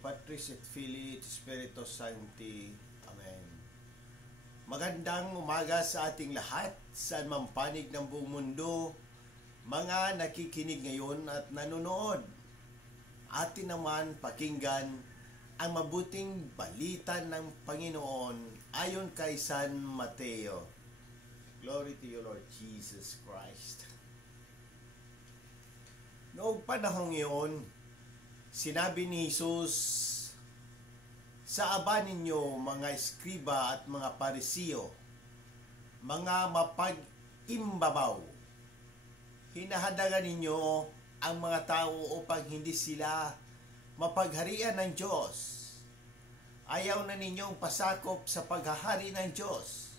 Patris et Filii et Spiritus Sancti. Amen. Magandang umaga sa ating lahat, saan man panig ng buong mundo, mga nakikinig ngayon at nanonood. Atin naman pakinggan ang mabuting balita ng Panginoon ayon kay San Mateo. Glory to you, Lord Jesus Christ. Noong panahong iyon, sinabi ni Jesus, "Sa aba ninyo, mga eskriba at mga parisiyo, mga mapag-imbabaw, hinahadagan ninyo ang mga tao upang hindi sila mapagharian ng Diyos. Ayaw na ninyong pasakop sa paghahari ng Diyos.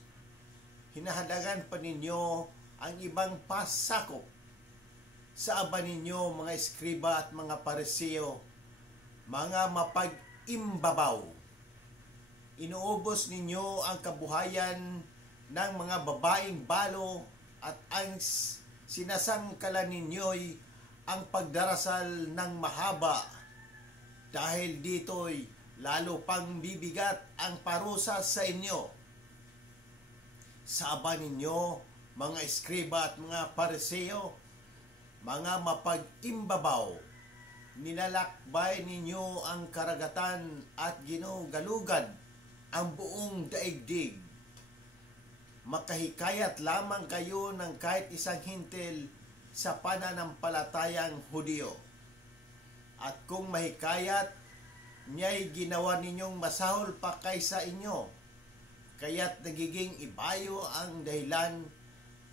Hinahadagan pa ninyo ang ibang pasakop. Sa aba ninyo, mga eskriba at mga parisiyo, mga mapag-imbabaw. Inuubos ninyo ang kabuhayan ng mga babaeng balo at ang sinasangkalan ninyo'y ang pagdarasal ng mahaba. Dahil dito'y lalo pang bibigat ang parusa sa inyo. Sa aba ninyo, mga eskriba at mga parisiyo, mga mapag-imbabaw, nilalakbay ninyo ang karagatan at ginugalugad ang buong daigdig. Makahikayat lamang kayo ng kahit isang hintil sa pananampalatayang Hudyo. At kung mahikayat, niya'y ginawa ninyong masahol pa kaysa inyo, kaya't nagiging ibayo ang dahilan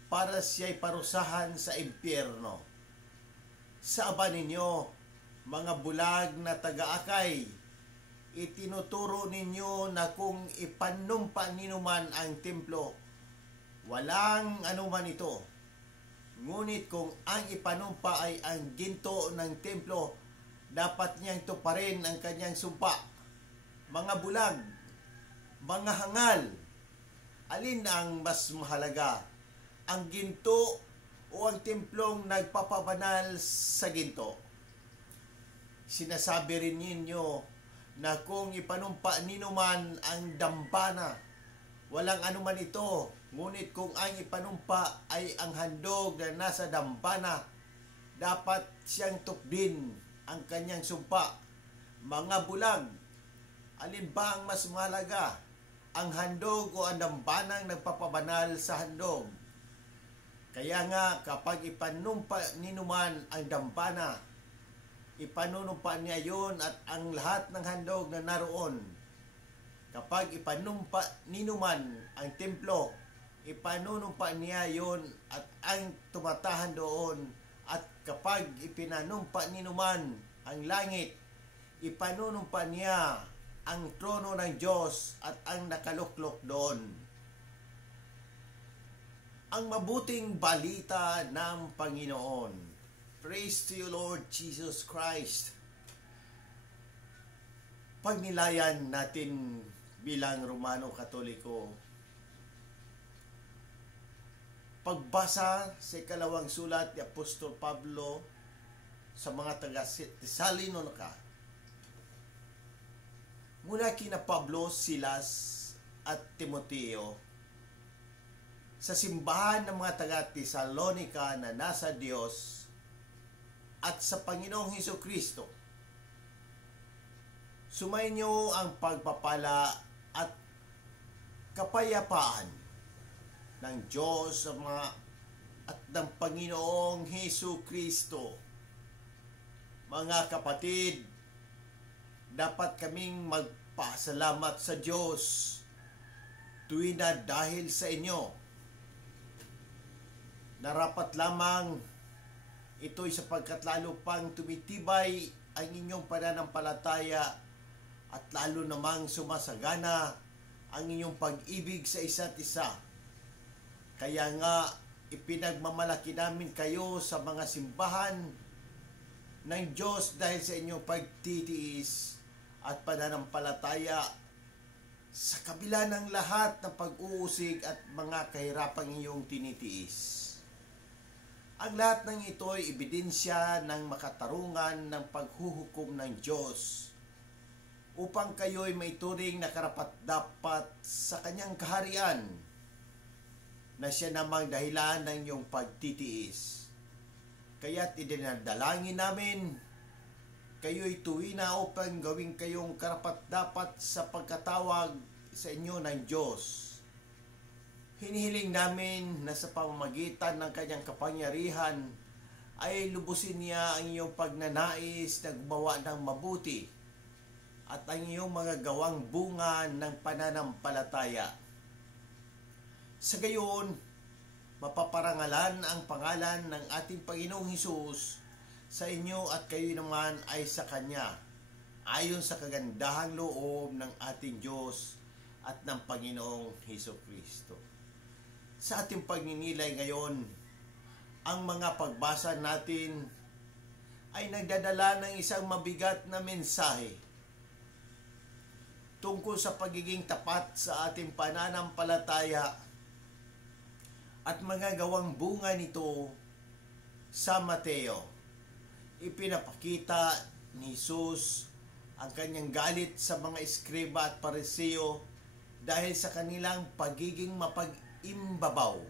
para siya'y parusahan sa impyerno. Sa aba ninyo, mga bulag na taga-akay, itinuturo ninyo na kung ipanumpa ninuman ang templo, walang anuman ito. Ngunit kung ang ipanumpa ay ang ginto ng templo, dapat niyang tuparin ang kanyang sumpa. Mga bulag, mga hangal, alin ang mas mahalaga? Ang ginto o ang templong nagpapabanal sa ginto? Sinasabi rin ninyo na kung ipanumpa ninuman ang dambana, walang anuman ito. Ngunit kung ang ipanumpa ay ang handog na nasa dambana, dapat siyang tukdin ang kanyang sumpa. Mga bulag, alin ba ang mas mahalaga? Ang handog o ang dambanang nagpapabanal sa handog? Kaya nga kapag ipanumpa ninuman ang dambana, ipanunumpa niya yon at ang lahat ng handog na naroon. Kapag ipanumpa ninuman ang templo, ipanunumpa niya yon at ang tumatahan doon. At kapag ipinanumpa ninuman ang langit, ipanunumpa niya ang trono ng Diyos at ang nakaluklok doon." Ang mabuting balita ng Panginoon. Praise to you, Lord Jesus Christ. Pagnilayan natin bilang Romano Katoliko, pagbasa sa ikalawang sulat ni Apostol Pablo sa mga taga-Tesalonica, mula kina Pablo, Silas at Timoteo, sa simbahan ng mga taga-Tesalonica na nasa Diyos at sa Panginoong Hesukristo, sumainyo ang pagpapala at kapayapaan ng Diyos at ng Panginoong Hesukristo. Mga kapatid, dapat kaming magpasalamat sa Diyos tuwing na dahil sa inyo. Narapat lamang ito'y sapagkat lalo pang tumitibay ang inyong pananampalataya at lalo namang sumasagana ang inyong pag-ibig sa isa't isa. Kaya nga, ipinagmamalaki namin kayo sa mga simbahan ng Diyos dahil sa inyong pagtitiis at pananampalataya sa kabila ng lahat ng pag-uusig at mga kahirapang iyong tinitiis. Ang lahat ng ito ay ebidensya ng makatarungan ng paghuhukom ng Diyos upang kayo'y may turing na karapat-dapat sa kanyang kaharian, na siya namang dahilan ng iyong pagtitiis. Kaya't idinadalangin namin, kayo'y tuwina upang gawing kayong karapat-dapat sa pagkatawag sa inyo ng Diyos. Hinihiling namin na sa pamamagitan ng kanyang kapangyarihan ay lubusin niya ang iyong pagnanais na gumawa ng mabuti at ang iyong mga gawang bunga ng pananampalataya. Sa gayon, mapaparangalan ang pangalan ng ating Panginoong Hesus sa inyo at kayo naman ay sa Kanya, ayon sa kagandahang loob ng ating Diyos at ng Panginoong Hesukristo. Sa ating pagninilay ngayon, ang mga pagbasa natin ay nagdadala ng isang mabigat na mensahe tungkol sa pagiging tapat sa ating pananampalataya at mga gawang bunga nito sa Mateo. Ipinapakita ni Jesus ang kanyang galit sa mga eskriba at pariseo dahil sa kanilang pagiging mapag-imbabaw.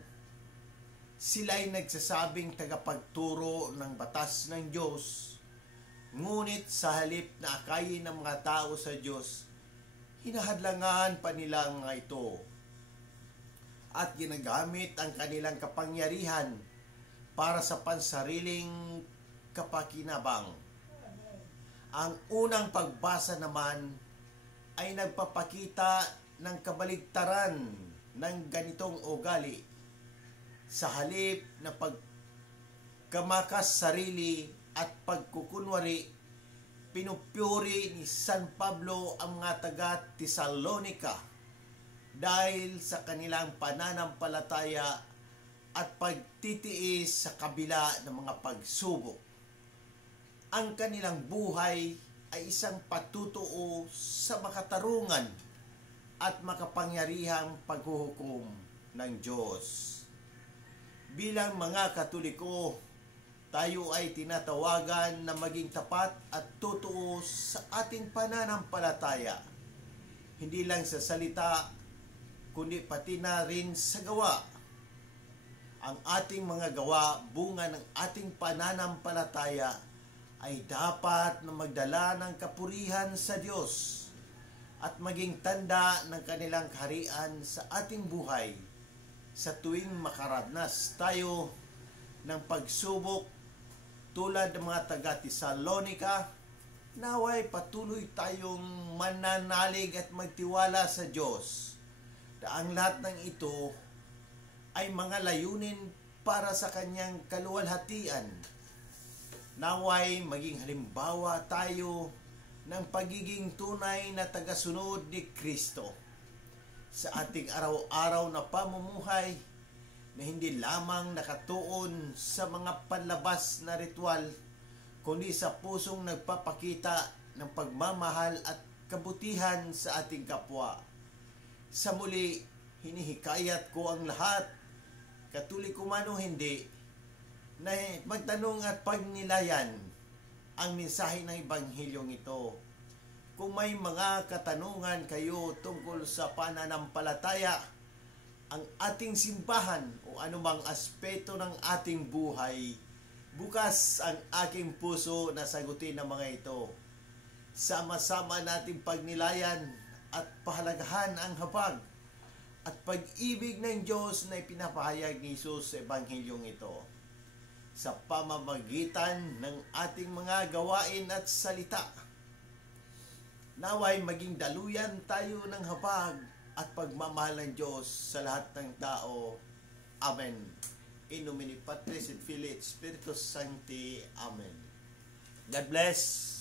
Sila'y nagsasabing tagapagturo ng batas ng Diyos, ngunit sa halip na akayin ng mga tao sa Diyos, hinahadlangan pa nila ang mga ito at ginagamit ang kanilang kapangyarihan para sa pansariling kapakinabang. Ang unang pagbasa naman ay nagpapakita ng kabaligtaran ng ganitong ugali. Sa halip na pagkamakas sarili at pagkukunwari, pinupuri ni San Pablo ang mga taga-Tesalonika dahil sa kanilang pananampalataya at pagtitiis sa kabila ng mga pagsubok. Ang kanilang buhay ay isang patutuo sa makatarungan at makapangyarihang paghuhukom ng Diyos. Bilang mga Katoliko, tayo ay tinatawagan na maging tapat at totoo sa ating pananampalataya. Hindi lang sa salita, kundi pati na rin sa gawa. Ang ating mga gawa, bunga ng ating pananampalataya, ay dapat na magdala ng kapurihan sa Diyos at maging tanda ng kanilang kaharian sa ating buhay sa tuwing makaranas tayo ng pagsubok tulad ng mga taga-Tesalonika. Naway patuloy tayong mananalig at magtiwala sa Diyos na ang lahat ng ito ay mga layunin para sa kanyang kaluwalhatian. Naway maging halimbawa tayo ng pagiging tunay na tagasunod ni Kristo sa ating araw-araw na pamumuhay na hindi lamang nakatuon sa mga panlabas na ritual, kundi sa pusong nagpapakita ng pagmamahal at kabutihan sa ating kapwa. Sa muli, hinihikayat ko ang lahat, Katoliko man o hindi, na magtanong at pagnilayan ang mensahe ng Ebanghilyong ito. Kung may mga katanungan kayo tungkol sa pananampalataya, ang ating simbahan o anumang aspeto ng ating buhay, bukas ang aking puso na sagutin ang mga ito. Sama-sama nating pagnilayan at pahalagahan ang habag at pag-ibig ng Diyos na ipinapahayag ni Jesus sa Ebanghilyong ito. Sa pamamagitan ng ating mga gawain at salita, naway maging daluyan tayo ng habag at pagmamahal ng Diyos sa lahat ng tao. Amen. In nomine Patris et Filii et Spiritus Sancti. Amen. God bless.